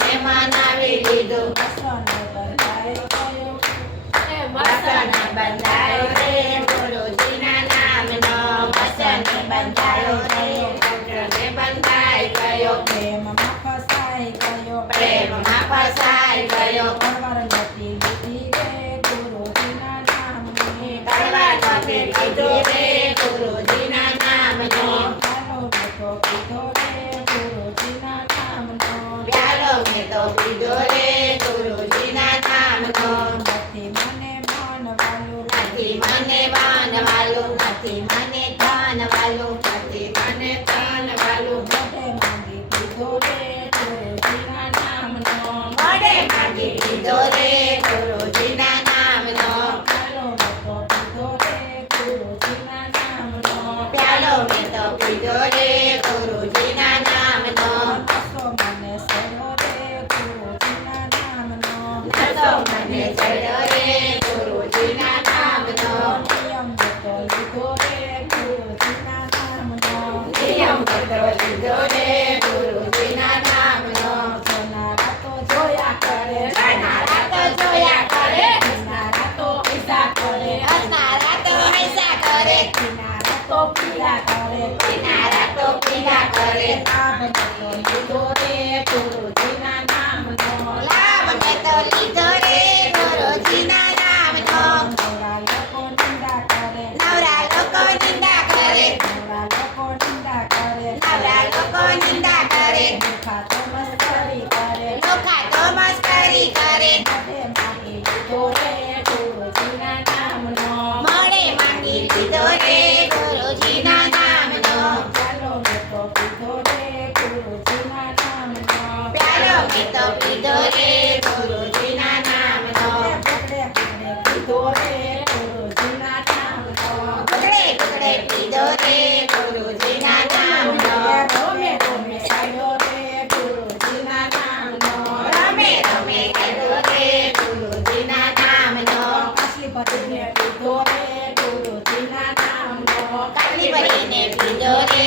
કૃષ્ણને મનાવી લીધું. વસન બંધાયો રે ગુરુજીના નામનો. વસન બંધાયો રે કૃષ્ણને બંધાઈ ગયો. પ્રેમમાં ફસાઈ ગયો. પ્રેમમાં ફસાઈ ગયો. તલવાર નથી લીધી રે ગુરુજીના નામની. તલવાર નથી લીધી રે ગુરુજીના નામનો. પ્યાલો મેં તો પીધો રે ગુરુજીના નામનો. પ્યાલો મેં તો પીધો રે ગુરુજીના નામનો. નથી મને માનવાલું. નથી મને માનવાલું. નથી મને કાનવાલું. નથી મને કાનવાલું. મોઢે માંગી પીધો રે ગુરુજીના નામનો. મોઢે માંગી પીધો રે ગુરુજીના નામનો. પ્યાલો મેં તો પીધો રે ગુરુજીના નામનો. નશો મને ચડ્યો રે ગુરુજીના નામનો. નિયમ બધો લીધો રે ગુરુજીના નામનો. જોયા કરે. હસનારા તો જોયા કરે. હસનારા તો પીધા કરે. હસનારા તો હૈસા કરે. કિનારા તો પીડા કરે. કિનારા તો પીડા કરે. લાભ નતો લીધો રે ગુરુજીના નામનો. લાભ મેં તો લીધો રે ગુરુજીના નામનો. નવરા લોકો નિંદા કરે. નવરા લોકો નિંદા કરે. નવરા લોકો નિંદા કરે. નવરા લોકો નિંદા કરે. મૂર્ખા તો મસ્કરી કરે. લોખા તો મસ્કરી કરે. મોઢે માંગી લીધો રે ગુરુજીના નામનો. મોઢે માંગી લીધો રે ગુરુજીના નામનો. ચાલો મેં તો પીધો રે ગુરુજીના નામનો. પ્યાલો મેં તો પીધો રે ગુરુજીના નામનો. પકડે પકડે પીધો રે ગુરુજીના નામનો. ટુકડે ટુકડે પીધો રે ગુરુજીના નામનો. રોમે રોમે ખાયો રે ગુરુજીના નામનો. રમે રમે કર્યો રે ગુરુજીના નામનો. કાશી ભરીને પીધો રે ગુરુજીના નામનો. કાલી ભરીને પીધો રે